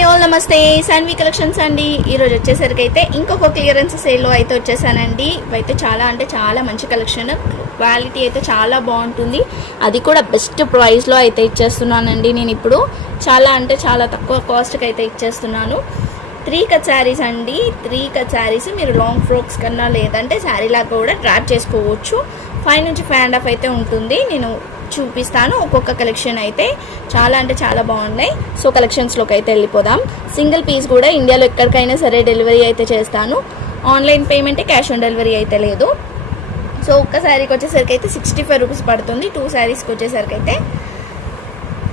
Hi all నమస్తే. Saanvi collections అండి. ఈరోజు వచ్చేసరికి అయితే ఇంకొక క్లియరెన్స్ సేల్లో అయితే వచ్చేసానండి. ఇవైతే చాలా అంటే చాలా మంచి కలెక్షన్ క్వాలిటీ అయితే చాలా బాగుంటుంది. అది కూడా బెస్ట్ ప్రైస్లో అయితే ఇచ్చేస్తున్నానండి నేను ఇప్పుడు. చాలా అంటే చాలా తక్కువ కాస్ట్కి అయితే ఇచ్చేస్తున్నాను. త్రీ కట్ శారీస్ అండి. త్రీ కట్ శారీస్ మీరు లాంగ్ ఫ్రాక్స్ కన్నా లేదంటే శారీలాగా కూడా డ్రాప్ చేసుకోవచ్చు. ఫైవ్ నుంచి ఫైవ్ అండ్ హాఫ్ అయితే ఉంటుంది. నేను చూపిస్తాను. ఒక్కొక్క కలెక్షన్ అయితే చాలా అంటే చాలా బాగున్నాయి. సో కలెక్షన్స్లోకి అయితే వెళ్ళిపోదాం. సింగిల్ పీస్ కూడా ఇండియాలో ఎక్కడికైనా సరే డెలివరీ అయితే చేస్తాను. ఆన్లైన్ పేమెంటే క్యాష్ ఆన్ డెలివరీ అయితే లేదు. సో ఒక్క శారీకి వచ్చేసరికి అయితే సిక్స్టీ ఫైవ్ రూపీస్ పడుతుంది. టూ శారీస్కి వచ్చేసరికి అయితే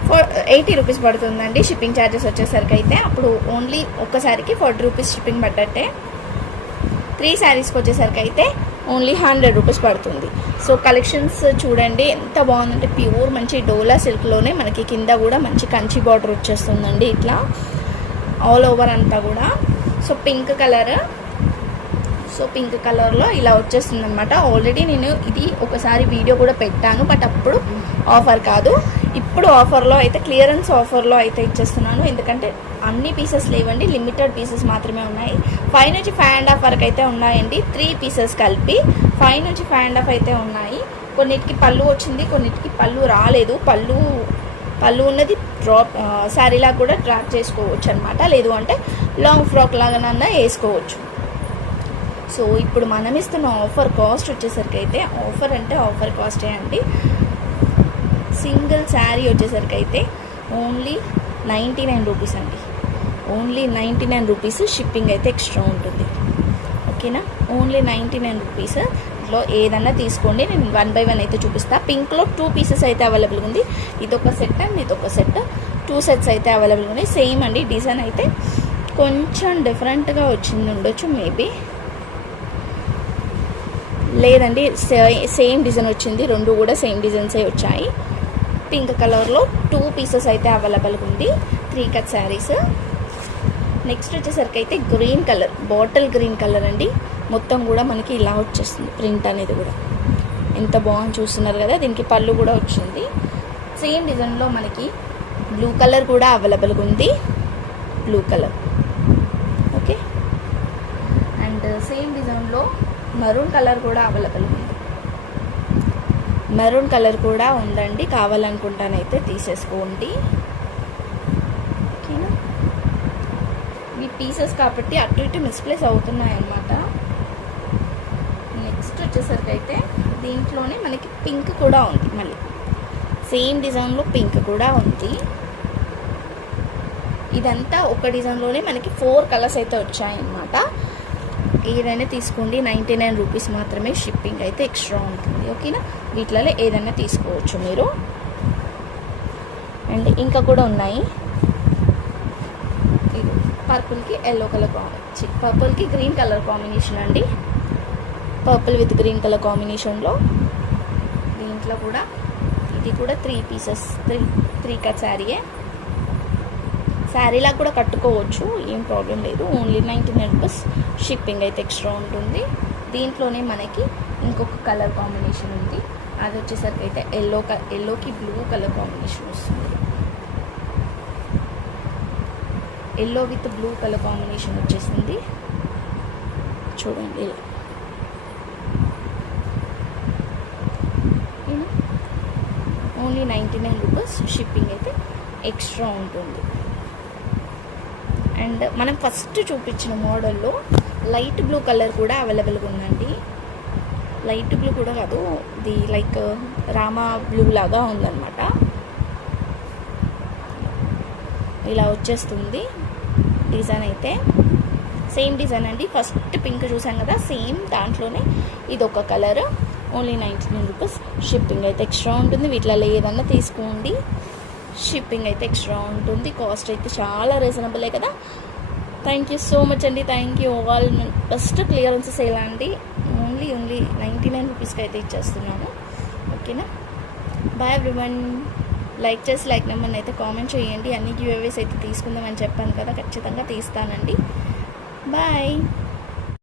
ఫోర్ ఎయిటీ రూపీస్ పడుతుందండి షిప్పింగ్ ఛార్జెస్ వచ్చేసరికి అయితే. అప్పుడు ఓన్లీ ఒక్కసారికి ఫార్టీ రూపీస్ షిప్పింగ్ పడ్డట్టే. త్రీ శారీస్కి వచ్చేసరికి అయితే ఓన్లీ హండ్రెడ్ రూపీస్ పడుతుంది. సో కలెక్షన్స్ చూడండి ఎంత బాగుందంటే ప్యూర్ మంచి డోలా సిల్క్లోనే మనకి కింద కూడా మంచి కంచి బార్డర్ వచ్చేస్తుందండి ఇట్లా. ఆల్ ఓవర్ అంతా కూడా. So pink colour. So pink కలర్లో ఇలా వచ్చేస్తుంది అనమాట ఆల్రెడీ నేను ఇది ఒకసారి వీడియో కూడా పెట్టాను బట్ అప్పుడు ఆఫర్ కాదు. ఇప్పుడు ఆఫర్లో అయితే క్లియరెన్స్ ఆఫర్లో అయితే ఇచ్చేస్తున్నాను. ఎందుకంటే అన్ని పీసెస్ లేవండి లిమిటెడ్ పీసెస్ మాత్రమే ఉన్నాయి. ఫైవ్ నుంచి ఫైవ్ అండ్ హాఫ్ వరకు అయితే ఉన్నాయండి త్రీ పీసెస్ కలిపి. ఫైవ్ నుంచి ఫైవ్ అండ్ హాఫ్ అయితే ఉన్నాయి. కొన్నిటికి పళ్ళు వచ్చింది కొన్నిటికి పళ్ళు రాలేదు. పళ్ళు పళ్ళు ఉన్నది డ్రాప్ శారీలా కూడా డ్రాప్ చేసుకోవచ్చు అనమాట లేదు అంటే లాంగ్ ఫ్రాక్ లాగానన్నా వేసుకోవచ్చు. సో ఇప్పుడు మనం ఇస్తున్న ఆఫర్ కాస్ట్ వచ్చేసరికి అయితే ఆఫర్ అంటే ఆఫర్ కాస్టే అండి. సింగిల్ శారీ వచ్చేసరికి అయితే ఓన్లీ నైంటీ నైన్ రూపీస్ అండి. Only ninety nine rupees shipping అయితే ఎక్స్ట్రా ఉంటుంది. ఓకేనా? Only ninety nine rupees. లో ఏదన్నా తీసుకోండి నేను వన్ బై వన్ అయితే చూపిస్తా. పింక్లో టూ పీసెస్ అయితే అవైలబుల్ ఉంది. ఇదొక సెట్ అండ్ ఇదొక సెట్. టూ సెట్స్ అయితే అవైలబుల్ ఉన్నాయి. సేమ్ అండి డిజైన్ అయితే కొంచెం డిఫరెంట్గా వచ్చింది ఉండొచ్చు మేబీ లేదండి సేమ్ డిజైన్ వచ్చింది. రెండు కూడా సేమ్ డిజైన్సే వచ్చాయి. పింక్ కలర్లో టూ పీసెస్ అయితే అవైలబుల్గా ఉంది. త్రీ కట్ శారీస్ నెక్స్ట్ వచ్చేసరికి అయితే green colour bottle green colour అండి. మొత్తం కూడా మనకి ఇలా వచ్చేస్తుంది ప్రింట్ అనేది కూడా. ఎంత బాగుంది చూస్తున్నారు కదా దీనికి పళ్ళు కూడా వచ్చింది. సేమ్ డిజైన్లో మనకి బ్లూ కలర్ కూడా అవైలబుల్గా ఉంది. Blue colour okay and same డిజైన్లో మరూన్ కలర్ కూడా అవైలబుల్ ఉంది. మెరూన్ కలర్ కూడా ఉందండి. కావాలనుకుంటానైతే తీసేసుకోండి. ఓకేనా? ఈ పీసెస్ కాబట్టి అటు ఇటు మిస్ప్లేస్ అవుతున్నాయి అన్నమాట నెక్స్ట్ వచ్చేసరికి అయితే దీంట్లోనే మనకి పింక్ కూడా ఉంది. మళ్ళీ సేమ్ డిజైన్లో పింక్ కూడా ఉంది. ఇదంతా ఒక డిజైన్లోనే మనకి ఫోర్ కలర్స్ అయితే వచ్చాయన్నమాట. ఏదైనా తీసుకోండి నైంటీ నైన్ రూపీస్ మాత్రమే షిప్పింగ్ అయితే ఎక్స్ట్రా ఉంటుంది ఓకేనా? వీటిలలో ఏదైనా తీసుకోవచ్చు మీరు. అండ్ ఇంకా కూడా ఉన్నాయి. పర్పుల్కి ఎల్లో కలర్ పర్పుల్కి గ్రీన్ కలర్ కాంబినేషన్ అండి. పర్పుల్ విత్ గ్రీన్ కలర్ కాంబినేషన్లో దీంట్లో కూడా ఇది కూడా three pieces three three cut శారీయే శారీలా కూడా కట్టుకోవచ్చు ఏం ప్రాబ్లం లేదు. Only ninety nine rupees shipping అయితే ఎక్స్ట్రా ఉంటుంది. దీంట్లోనే మనకి ఇంకొక కలర్ కాంబినేషన్ ఉంది. అది వచ్చేసరికి అయితే ఎల్లో ఎల్లోకి బ్లూ కలర్ కాంబినేషన్ వస్తుంది. Yellow with blue colour combination వచ్చేసింది. చూడండి ఇలా. Only ninety nine rupees shipping అయితే ఎక్స్ట్రా ఉంటుంది. అండ్ మనం ఫస్ట్ చూపించిన మోడల్లో లైట్ బ్లూ కలర్ కూడా అవైలబుల్గా ఉందండి. లైట్ బ్లూ కూడా కాదు ఇది లైక్ రామా బ్లూ లాగా ఉందన్నమాట. ఇలా వచ్చేస్తుంది డిజైన్ అయితే. సేమ్ డిజైన్ అండి ఫస్ట్ పింక్ చూసాం కదా సేమ్ దాంట్లోనే ఇది ఒక colour. Only ninety nine rupees shipping అయితే ఎక్స్ట్రా ఉంటుంది వీటిలో ఏదన్నా తీసుకోండి. షిప్పింగ్ అయితే ఎక్స్ట్రా ఉంటుంది కాస్ట్ అయితే చాలా రీజనబులే కదా. థ్యాంక్ యూ సో మచ్ అండి. Thank you all best clearance ఎలా అండి ఓన్లీ ఓన్లీ నైంటీ నైన్ రూపీస్కి అయితే ఇచ్చేస్తున్నాను ఓకేనా బాయ్ ఎవ్రీవన్ లైక్ చేసి లైక్ నెంబర్ని అయితే కామెంట్ చేయండి. అన్ని గివ్ అవేస్ అయితే తీసుకుందామని చెప్పాను కదా. ఖచ్చితంగా తీస్తానండి. బాయ్